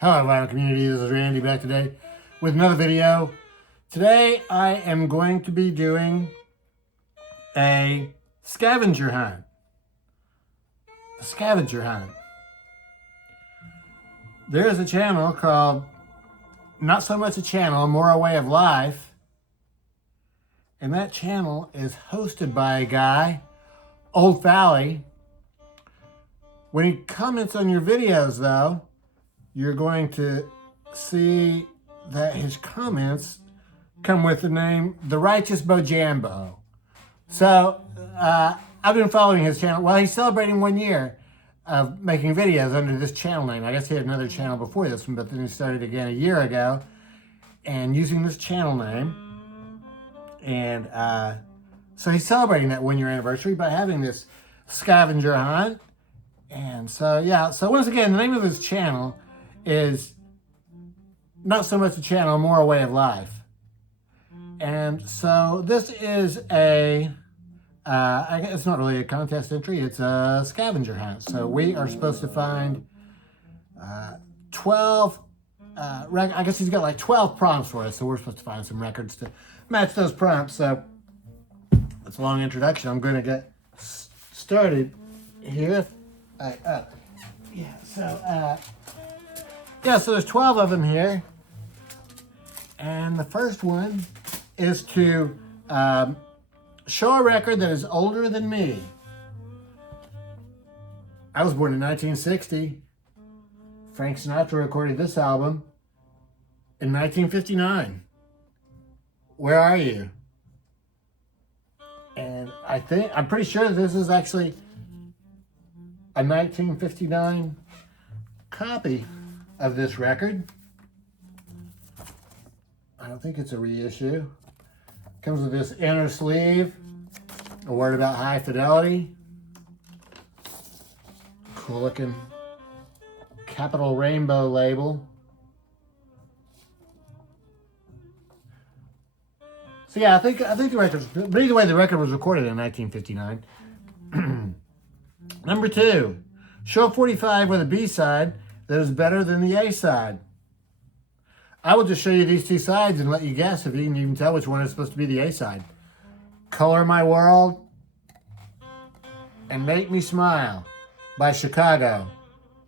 Hello, vinyl community. This is Randy back today with another video. Today I am going to be doing a scavenger hunt. A scavenger hunt. There is a channel called, not so much a channel, more a way of life. And that channel is hosted by a guy, Old Fowly. When he comments on your videos though, you're going to see that his comments come with the name The Righteous Bojambo. So I've been following his channel. Well, he's celebrating 1 year of making videos under this channel name. I guess he had another channel before this one, but then he started again a year ago and using this channel name. And so he's celebrating that 1 year anniversary by having this scavenger hunt. And so, yeah, so once again, the name of his channel is not so much a channel, more a way of life. And so this is it's not really a contest entry, it's a scavenger hunt. So we are supposed to find 12, I guess he's got like 12 prompts for us, so we're supposed to find some records to match those prompts. So that's a long introduction. I'm going to get started here. So there's 12 of them here. And the first one is to show a record that is older than me. I was born in 1960. Frank Sinatra recorded this album in 1959. Where are you? And I'm pretty sure this is actually a 1959 copy of this record. I don't think it's a reissue. Comes with this inner sleeve, a word about high fidelity. Cool looking capital rainbow label. So yeah, I think the record's, but either way, the record was recorded in 1959. Number 2, show a 45 with a B-side that is better than the A-side. I will just show you these two sides and let you guess if you can even tell which one is supposed to be the A-side. Color My World and Make Me Smile by Chicago.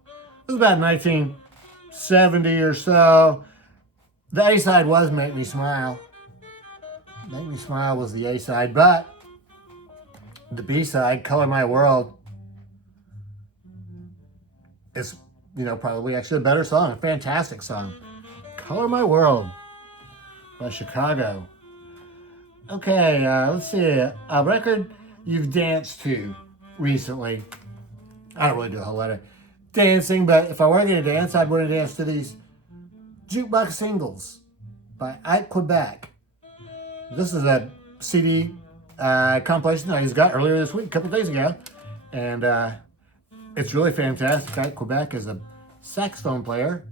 It was about 1970 or so. The A-side was Make Me Smile. Make Me Smile was the A-side, but the B-side, Color My World, is, probably actually a better song, a fantastic song. Color My World by Chicago. Okay, let's see. A record you've danced to recently. I don't really do a whole lot of dancing, but if I were going to dance, I'd want to dance to these Jukebox Singles by Ike Quebec. This is a CD compilation I just got earlier this week, a couple days ago, and it's really fantastic. Ike Quebec is a saxophone player,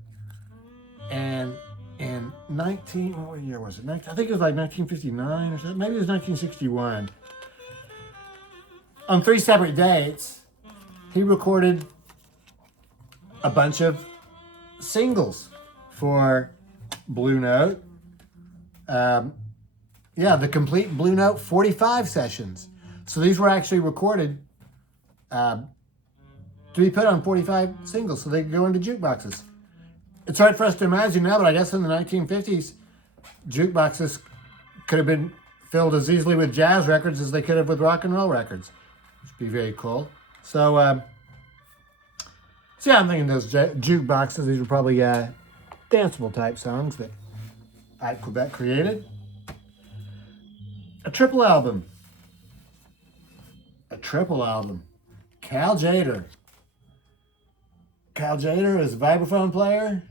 and in what year was it? I think it was like 1959 or something. Maybe it was 1961. On 3 separate dates, he recorded a bunch of singles for Blue Note. The complete Blue Note 45 sessions. So these were actually recorded to be put on 45 singles so they could go into jukeboxes. It's hard for us to imagine now, but I guess in the 1950s, jukeboxes could have been filled as easily with jazz records as they could have with rock and roll records, which would be very cool. So, I'm thinking those jukeboxes, these were probably danceable type songs that Ike Quebec created. A triple album. Cal Tjader. Cal Tjader is a vibraphone player.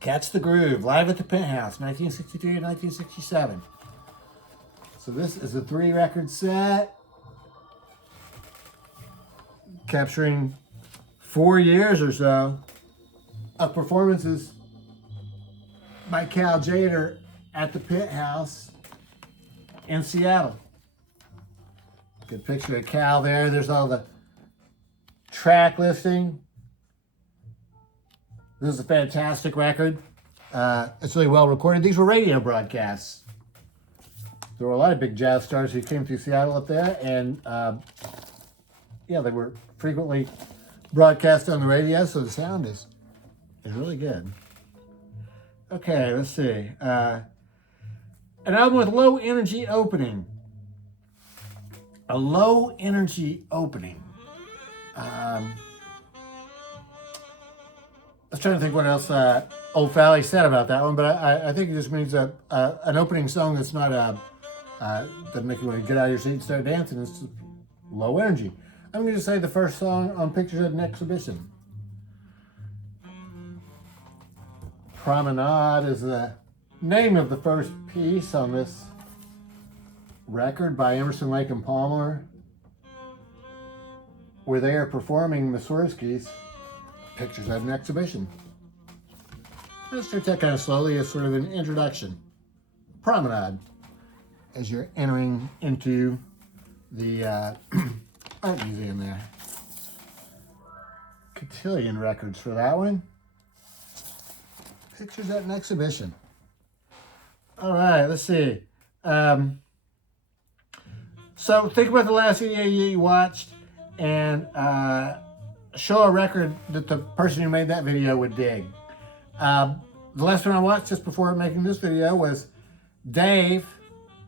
Catch the Groove, live at the Penthouse, 1963 and 1967. So this is a 3-record set, capturing 4 years or so of performances by Cal Tjader at the Penthouse in Seattle. Good picture of Cal there. There's all the track listing. This is a fantastic record. It's really well recorded. These were radio broadcasts. There were a lot of big jazz stars who came through Seattle up there, and yeah, they were frequently broadcast on the radio, so the sound is really good. Okay, let's see. An album with low energy opening. A low energy opening. I was trying to think what else Old Fowly said about that one, but I think it just means an opening song that's not doesn't make you want to get out of your seat and start dancing. It's low energy. I'm going to say the first song on Pictures at an Exhibition. Promenade is the name of the first piece on this record by Emerson, Lake and Palmer, where they are performing Mussorgsky's Pictures at an Exhibition. Let's start that kind of slowly as sort of an introduction. Promenade, as you're entering into the art museum there. Cotillion Records for that one. Pictures at an Exhibition. All right, let's see. So think about the last video you watched and show a record that the person who made that video would dig. The last one I watched just before making this video was Dave,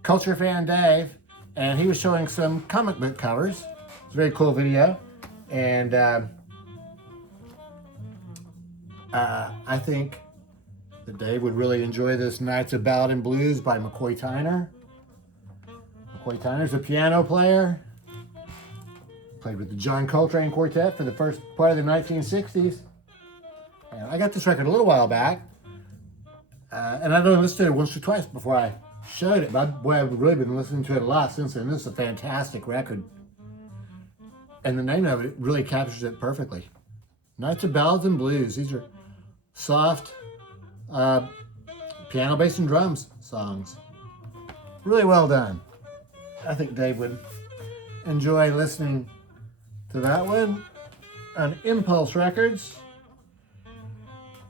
Culture Fan Dave, and he was showing some comic book covers. It's a very cool video, and I think that Dave would really enjoy this Nights of Ballad and Blues by McCoy Tyner. McCoy Tyner's a piano player. Played with the John Coltrane Quartet for the first part of the 1960s. And I got this record a little while back. And I've only listened to it once or twice before I showed it. But boy, I've really been listening to it a lot since then. This is a fantastic record. And the name of it really captures it perfectly. Nights of Ballads and Blues. These are soft piano, bass, and drums songs. Really well done. I think Dave would enjoy listening to that one on Impulse Records.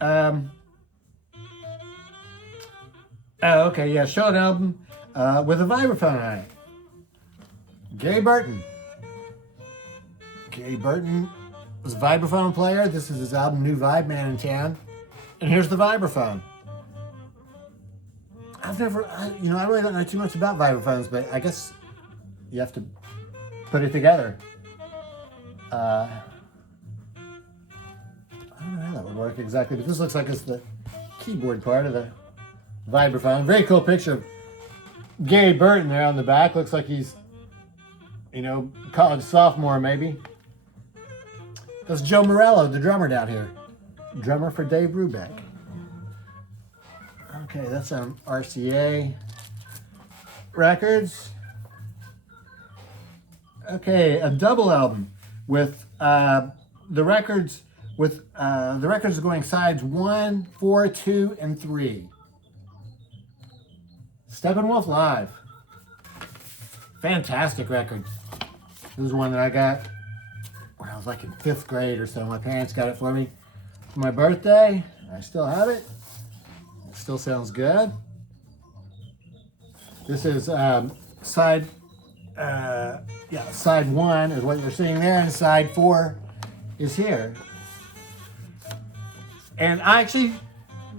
Oh, okay, yeah, show an album with a vibraphone on it. Gary Burton. Gary Burton was a vibraphone player. This is his album, New Vibe Man in Town. And here's the vibraphone. I really don't know too much about vibraphones, but I guess you have to put it together. I don't know how that would work exactly, but this looks like it's the keyboard part of the vibraphone. Very cool picture of Gary Burton there on the back. Looks like he's, college sophomore maybe. That's Joe Morello, the drummer down here. Drummer for Dave Brubeck. Okay, that's on RCA Records. Okay, a double album with the records going sides 1, 4, 2, and 3. Steppenwolf Live. Fantastic record. This is one that I got when I was like in 5th grade or so. My parents got it for me for my birthday. I still have it. It still sounds good. This is side 1 is what you're seeing there, and side 4 is here. And I actually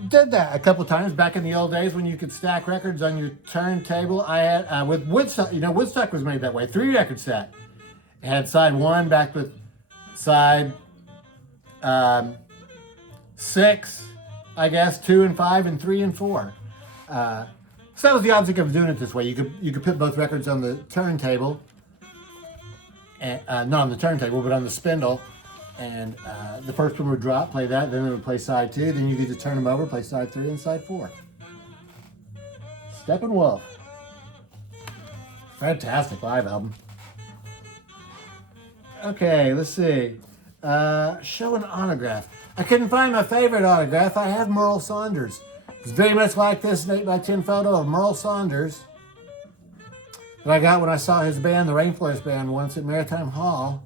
did that a couple times back in the old days when you could stack records on your turntable. I had with Woodstock. Woodstock was made that way. 3-record set. It had side 1 backed with side 6, I guess, 2 and 5, and 3 and 4. So that was the object of doing it this way. You could put both records on the turntable, and not on the turntable, but on the spindle. And the first one would drop, play that, then it would play side 2, then you could just turn them over, play side 3 and side 4. Steppenwolf. Fantastic live album. Okay, let's see. Show an autograph. I couldn't find my favorite autograph. I have Merle Saunders. It's very much like this 8x10 photo of Merle Saunders that I got when I saw his band, the Rainforest Band, once at Maritime Hall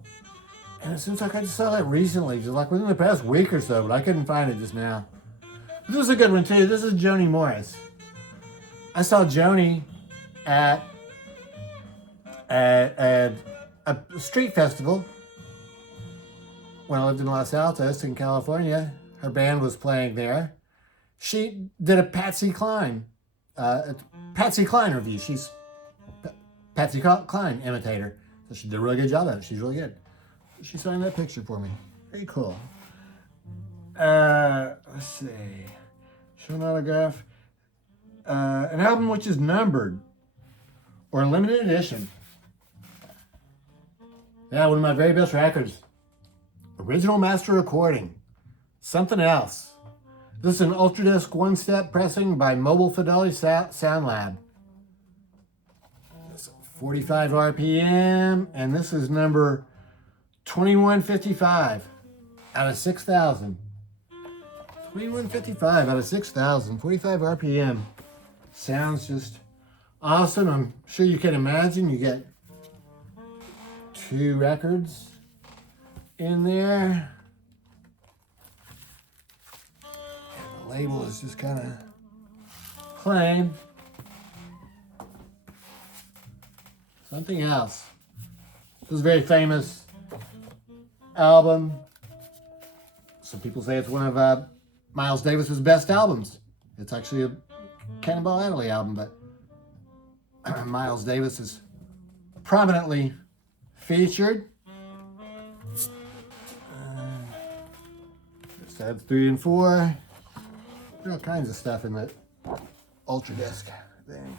And it seems like I just saw that recently, just like within the past week or so, but I couldn't find it just now. This is a good one too. This is Joni Morris. I saw Joni at a street festival when I lived in Los Altos in California. Her band was playing there. She did a Patsy Cline review. She's Patsy Cline imitator. So she did a really good job at it. She's really good. She signed that picture for me. Very cool. Let's see. Show an autograph. An album which is numbered or limited edition. Yeah, one of my very best records. Original master recording. Something else. This is an Ultra Disc one-step pressing by Mobile Fidelity Sound Lab. 45 RPM, and this is number 2155 out of 6,000. 2155 out of 6,000, 45 RPM. Sounds just awesome. I'm sure you can imagine you get 2 records in there. And the label is just kind of plain. Something else. This is a very famous album. Some people say it's one of Miles Davis's best albums. It's actually a Cannonball Adderley album, but Miles Davis is prominently featured. Sides 3 and 4. There's all kinds of stuff in that Ultra Disc thing.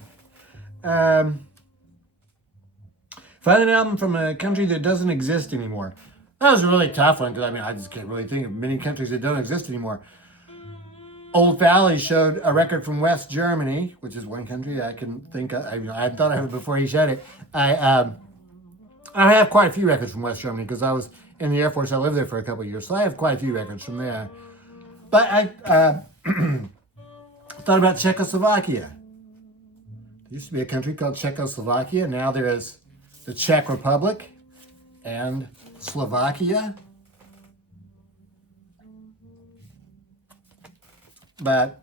Find an album from a country that doesn't exist anymore. That was a really tough one because I just can't really think of many countries that don't exist anymore. Old Fowly showed a record from West Germany, which is one country I can think of. I thought of it before he showed it. I have quite a few records from West Germany because I was in the Air Force. I lived there for a couple of years, so I have quite a few records from there. But I thought about Czechoslovakia. There used to be a country called Czechoslovakia. Now there is the Czech Republic and Slovakia. But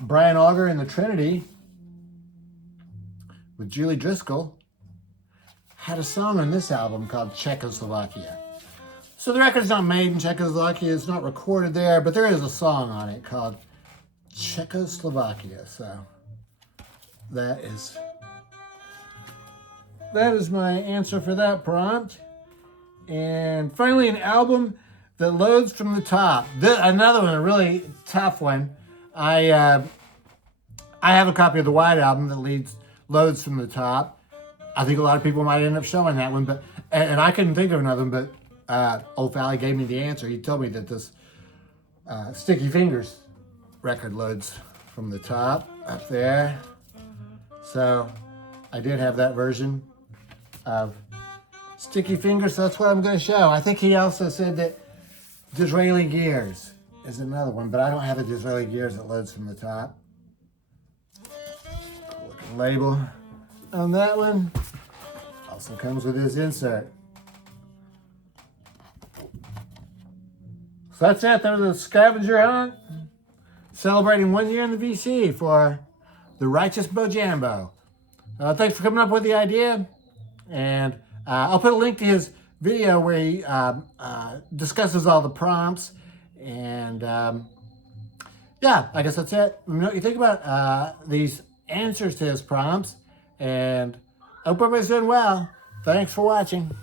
Brian Auger and the Trinity with Julie Driscoll had a song on this album called Czechoslovakia. So the record's not made in Czechoslovakia, it's not recorded there, but there is a song on it called Czechoslovakia. So that is my answer for that prompt. And finally, an album that loads from the top. Another one, a really tough one. I have a copy of the White Album that loads from the top. I think a lot of people might end up showing that one, but and I couldn't think of another one, but Old Fowly gave me the answer. He told me that this Sticky Fingers record loads from the top up there. So I did have that version of Sticky Fingers, so that's what I'm going to show. I think he also said that Disraeli Gears is another one, but I don't have a Disraeli Gears that loads from the top. Looking label on that one. Also comes with his insert. So that's it. That was a scavenger hunt. Celebrating 1 year in the VC for the Righteous Bojambo. Thanks for coming up with the idea. And I'll put a link to his video where he discusses all the prompts. And yeah, I guess that's it. Let me know what you think about these answers to his prompts. And I hope everybody's doing well. Thanks for watching.